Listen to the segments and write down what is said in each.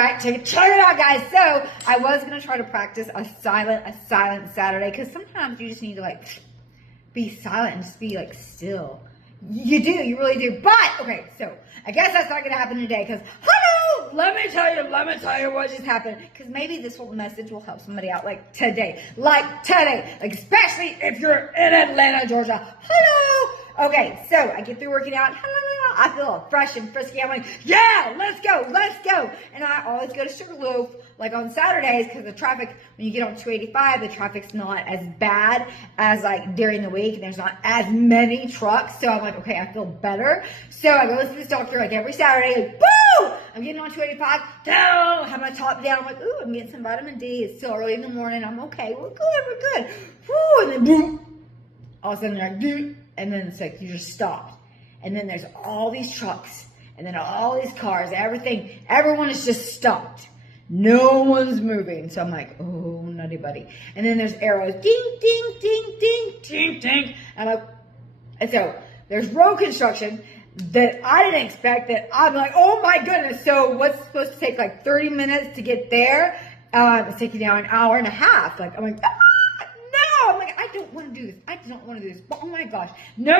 Alright, check it out, guys. So I was gonna try to practice a silent Saturday, because sometimes you just need to like be silent and just be like still. You do, you really do. But okay, so I guess that's not gonna happen today, because hello, let me tell you what just happened. Because maybe this whole message will help somebody out, like today, like especially if you're in Atlanta, Georgia. Hello. Okay, so I get through working out. I feel all fresh and frisky. I'm like, yeah, let's go. And I always go to Sugarloaf, like on Saturdays, because the traffic, when you get on 285, the traffic's not as bad as like during the week, and there's not as many trucks. So I'm like, okay, I feel better. So I go to this doctor like every Saturday, like, boo! I'm getting on 285, down, have my top down. I'm like, ooh, I'm getting some vitamin D. It's still early in the morning. I'm okay. We're good. Woo! And then boom, all of a sudden they're like, dude. And then it's like, you just stopped. And then there's all these trucks, and then all these cars, everyone is just stopped. No one's moving. So I'm like, oh, nutty buddy. And then there's arrows, ding, ding, ding, ding, ding, ding. And so there's road construction that I didn't expect, that I'm like, oh my goodness. So what's supposed to take like 30 minutes to get there? It's taking now an hour and a half. Like, I'm like, I'm like, I don't want to do this. I don't want to do this. Oh my gosh. No.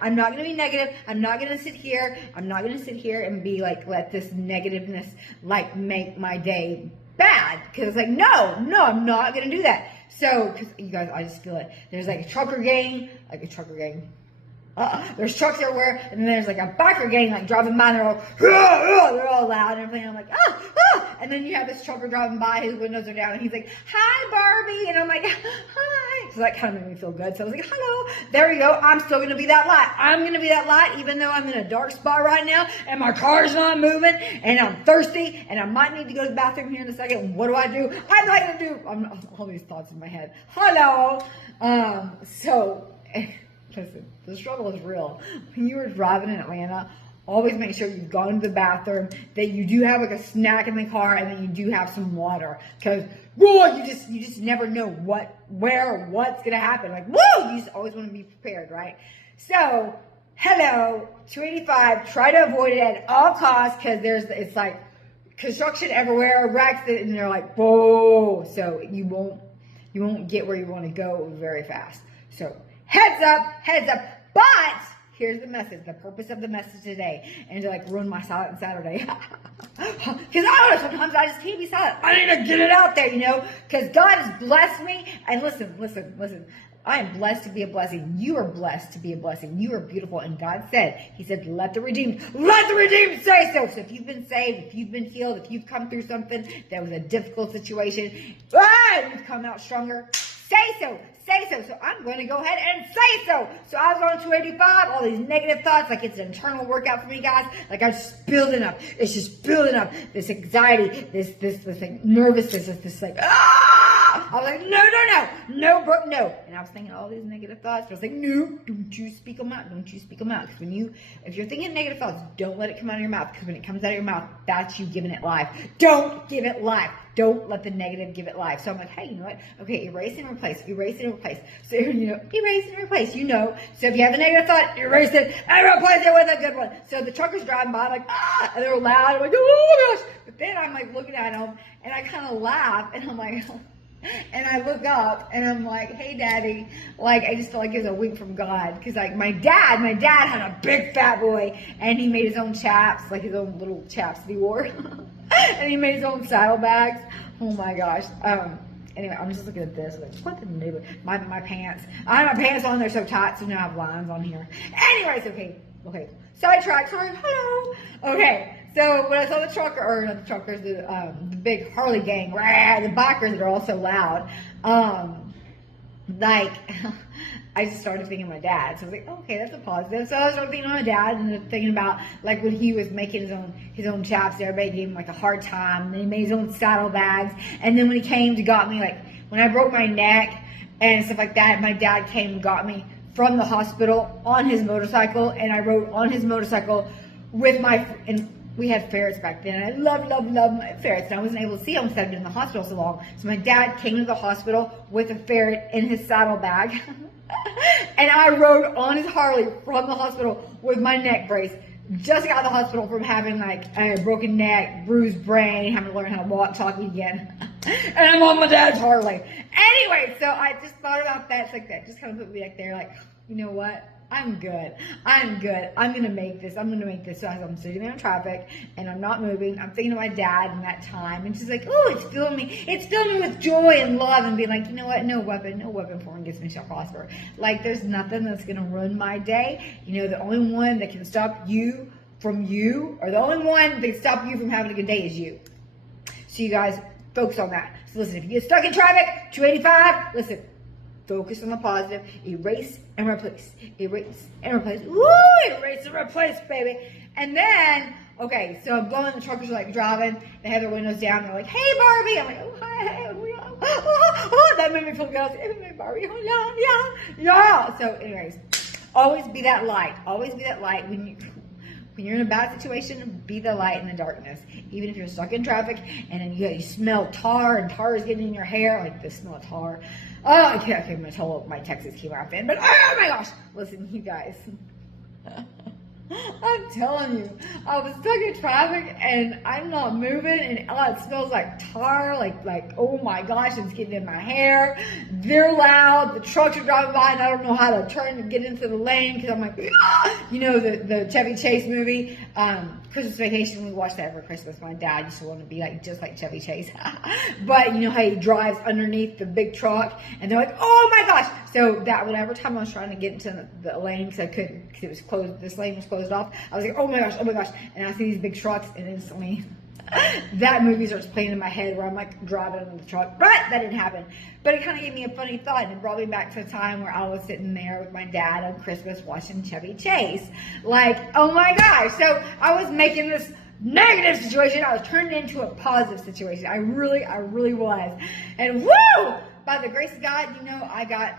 I'm not going to be negative. I'm not going to sit here. And be like, let this negativeness like make my day bad. Because it's like, no, I'm not going to do that. So, because you guys, I just feel it. There's like a trucker gang. There's trucks everywhere, and then there's like a biker gang like driving by, and they're all loud and everything. I'm like, and then you have this trucker driving by, his windows are down, and he's like, hi Barbie, and I'm like, hi. So that kind of made me feel good. So I was like, hello, there we go. I'm still gonna be that light. I'm gonna be that light, even though I'm in a dark spot right now, and my car's not moving, and I'm thirsty, and I might need to go to the bathroom here in a second. What do? I'm not gonna do. I'm all these thoughts in my head. Hello. Listen, the struggle is real. When you are driving in Atlanta, always make sure you've gone to the bathroom, that you do have like a snack in the car, and then you do have some water. Because, you just never know what's going to happen. Like, you just always want to be prepared, right? So, hello, 285, try to avoid it at all costs, because it's like construction everywhere, wrecks, and they're like, whoa. So you won't get where you want to go very fast. So, heads up, but here's the message, the purpose of the message today, and to like ruin my silent Saturday. Because I don't know, sometimes I just can't be silent. I need to get it out there, because God has blessed me. And listen, I am blessed to be a blessing. You are blessed to be a blessing. You are beautiful. And God said, he said, let the redeemed say so. So if you've been saved, if you've been healed, if you've come through something that was a difficult situation, you've come out stronger, say so. So I'm going to go ahead and say so. So I was on 285, all these negative thoughts, like it's an internal workout for me, guys. Like I'm just building up. It's just building up this anxiety, this like nervousness, this like, I was like, no, Brooke, no. And I was thinking all these negative thoughts. But I was like, no, don't you speak them out. Because if you're thinking negative thoughts, don't let it come out of your mouth. Because when it comes out of your mouth, that's you giving it life. Don't give it life. Don't let the negative give it life. So I'm like, hey, you know what? Okay, erase and replace. So, erase and replace. So if you have a negative thought, erase it and replace it with a good one. So the truckers driving by, I'm like, and they're loud. I'm like, oh my gosh. But then I'm like looking at them, and I kind of laugh, and I'm like, and I look up, and I'm like, hey, Daddy. Like, I just feel like it's a wink from God. Because, like, my dad had a big fat boy, and he made his own chaps, like his own little chaps that he wore. And he made his own saddlebags. Oh, my gosh. Anyway, I'm just looking at this. Like, what the new? My pants. I have my pants on. They're so tight, so now I have lines on here. Anyways, okay. Sidetrack. Sorry. Hello. Okay. So when I saw the big Harley gang, the bikers that are all so loud, I just started thinking of my dad. So I was like, okay, that's a positive. So I started thinking of my dad and thinking about like when he was making his own chaps, everybody gave him like a hard time. And then he made his own saddlebags. And then when he came to got me, like when I broke my neck and stuff like that, my dad came and got me from the hospital on his motorcycle. And I rode on his motorcycle with we had ferrets back then. And I love my ferrets. And I wasn't able to see them because I'd been in the hospital so long. So my dad came to the hospital with a ferret in his saddlebag. And I rode on his Harley from the hospital with my neck brace. Just got out of the hospital from having like a broken neck, bruised brain, having to learn how to walk, talk again. And I'm on my dad's Harley. Anyway, so I just thought about that. It's like that just kind of put me like there, like, you know what? I'm good. I'm good. I'm going to make this. I'm going to make this. So as I'm sitting there in traffic and I'm not moving, I'm thinking of my dad in that time. And she's like, oh, it's filling me. It's filling me with joy and love and being like, you know what? No weapon formed against me shall prosper. Like there's nothing that's going to ruin my day. You know, the only one that can stop you from you, or the only one that can stop you from having a good day is you. So you guys focus on that. So listen, if you get stuck in traffic, 285, listen. Focus on the positive. Erase and replace. Erase and replace. Woo! Erase and replace, baby. And then, okay, so I'm going, the truckers are like driving. They have their windows down. They're like, hey, Barbie. I'm like, oh, hi, hey, oh, that made me feel good. I was like, hey, Barbie. Oh, yeah. So anyways, always be that light. Always be that light when you're in a bad situation, be the light in the darkness. Even if you're stuck in traffic and then you smell tar and tar is getting in your hair, like the smell of tar. Oh, I can't even tell my Texas came out in, but oh my gosh, listen, you guys. I'm telling you, I was stuck in traffic and I'm not moving and it smells like tar, like oh my gosh, it's getting in my hair. They're loud, the trucks are driving by and I don't know how to turn and get into the lane because I'm like, you know, the Chevy Chase movie, Christmas Vacation, we watched that every Christmas. My dad used to want to be like just like Chevy Chase. But you know how he drives underneath the big truck and they're like, oh my gosh. So that whenever time I was trying to get into the lane because I couldn't, because it was closed, this lane was closed off, I was like, oh my gosh. And I see these big trucks and instantly that movie starts playing in my head where I'm like driving under the truck. But that didn't happen. But it kind of gave me a funny thought and it brought me back to a time where I was sitting there with my dad on Christmas watching Chevy Chase. Like, oh my gosh. So I was making this negative situation. I was turning it into a positive situation. I really was. And woo! By the grace of God, you know, I got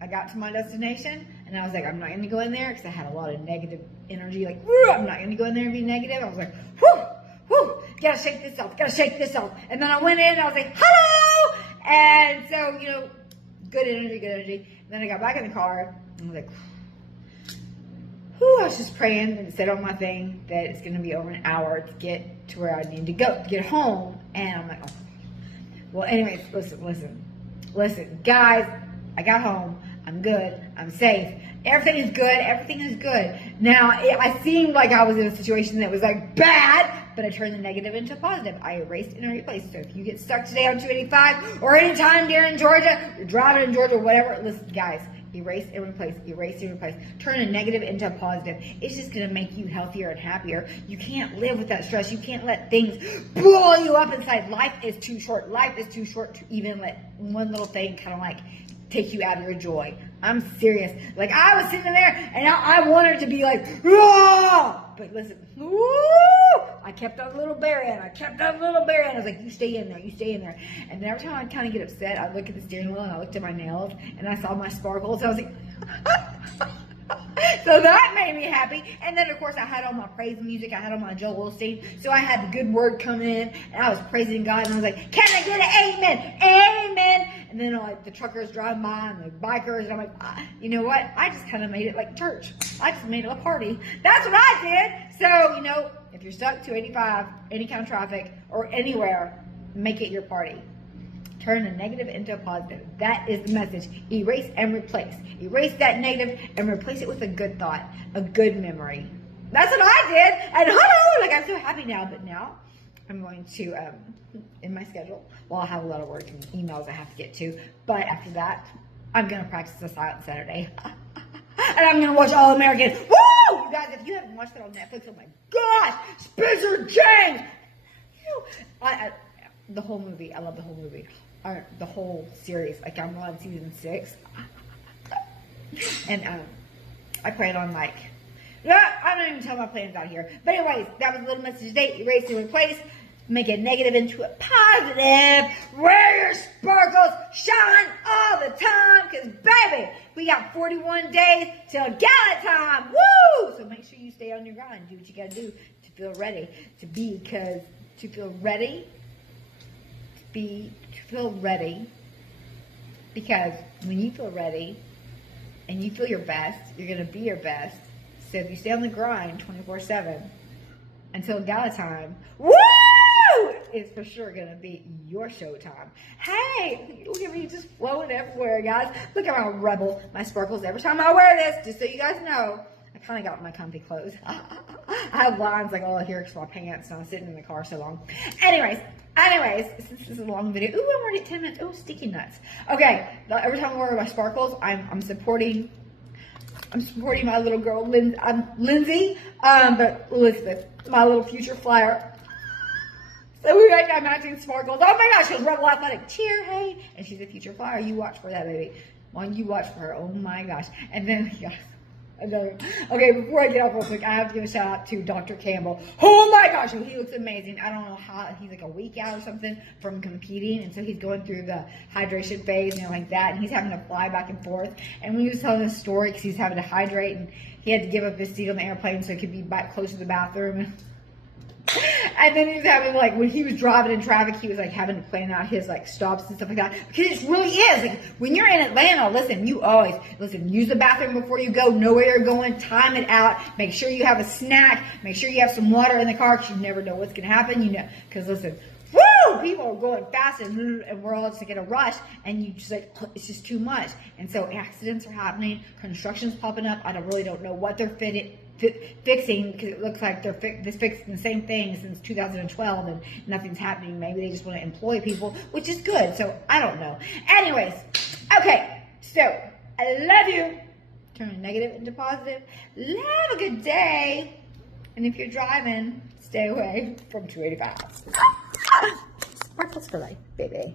to my destination and I was like, I'm not going to go in there because I had a lot of negative energy. Like, woo, I'm not going to go in there and be negative. I was like, whoo, gotta shake this off. And then I went in and I was like, hello! And so, you know, good energy. And then I got back in the car and I was like, whew, I was just praying and it said on my thing that it's going to be over an hour to get to where I need to go, to get home. And I'm like, oh. Well, anyways, listen, guys, I got home. I'm good. I'm safe. Everything is good. Now, I seemed like I was in a situation that was like bad, but I turned the negative into a positive. I erased and replaced. So if you get stuck today on 285 or anytime you're in Georgia, you're driving in Georgia, whatever, listen, guys, erase and replace. Turn a negative into a positive. It's just going to make you healthier and happier. You can't live with that stress. You can't let things blow you up inside. Life is too short. Life is too short to even let one little thing kind of like take you out of your joy. I'm serious. Like I was sitting there and I wanted to be like, ah! But listen, woo! I kept that little bear in. I was like, you stay in there. And then every time I kind of get upset, I look at the steering wheel and I looked at my nails and I saw my sparkles. I was like, so that made me happy. And then of course I had all my praise music. I had all my Joel Osteen. So I had the good word coming in and I was praising God and I was like, can I get an amen? Amen. And then like the truckers driving by and the bikers and I'm like, you know what? I just kind of made it like church. I just made it a party. That's what I did. So, you know, if you're stuck 285, any kind of traffic or anywhere, make it your party. Turn a negative into a positive. That is the message. Erase and replace. Erase that negative and replace it with a good thought, a good memory. That's what I did. And hello, like I'm so happy now. But now I'm going to, in my schedule, well, I have a lot of work and emails I have to get to. But after that, I'm going to practice a silent Saturday. And I'm going to watch All American. Woo! You guys, if you haven't watched it on Netflix, oh my gosh, Spencer James. The whole movie. I love the whole movie. The whole series. Like I'm on season 6. And I plan on like, I don't even tell my plans out here. But anyways, that was a little message today. Erase and replace. Make a negative into a positive. Wear your sparkles. Shine all the time. Because baby, we got 41 days till gala time. Woo! So make sure you stay on your grind. Do what you got to do to feel ready. To feel ready. Because when you feel ready and you feel your best, you're going to be your best. So if you stay on the grind 24/7 until gala time, woo! It's for sure gonna be your showtime. Hey, look at me just flowing everywhere, guys. Look at my rebel, my sparkles every time I wear this, just so you guys know. I kind of got my comfy clothes. I have lines like all here because my pants, and I was sitting in the car so long. Anyways, since this is a long video, ooh, I'm already at 10 minutes. Ooh, sticky nuts. Okay, every time I wear my sparkles, I'm supporting my little girl, Lindsay, but Elizabeth, my little future flyer. So we got matching sparkles. Oh my gosh, she's Rebel Athletic. Cheer, hey. And she's a future flyer. You watch for that, baby. When you watch for her. Oh my gosh. And then, yes. Okay, before I get off real quick, I have to give a shout out to Dr. Campbell. Oh my gosh, he looks amazing. I don't know how, he's like a week out or something from competing, and so he's going through the hydration phase and like that, and he's having to fly back and forth. And when he was telling this story, because he's having to hydrate, and he had to give up his seat on the airplane so he could be back close to the bathroom. And then he was having, like, when he was driving in traffic, he was, like, having to plan out his, like, stops and stuff like that. Because it really is. Like, when you're in Atlanta, listen, you always, use the bathroom before you go. Know where you're going. Time it out. Make sure you have a snack. Make sure you have some water in the car because you never know what's going to happen. You know, because, listen, woo! People are going fast and we're all just, like, in a rush. And you just, like, it's just too much. And so accidents are happening. Construction's popping up. I really don't know what they're fixing, because it looks like they're fixing the same thing since 2012 and nothing's happening. Maybe they just want to employ people, which is good. So I don't know. Anyways, okay, so I love you. Turn negative into positive. Have a good day. And if you're driving, stay away from 285. Sparkles for life, baby.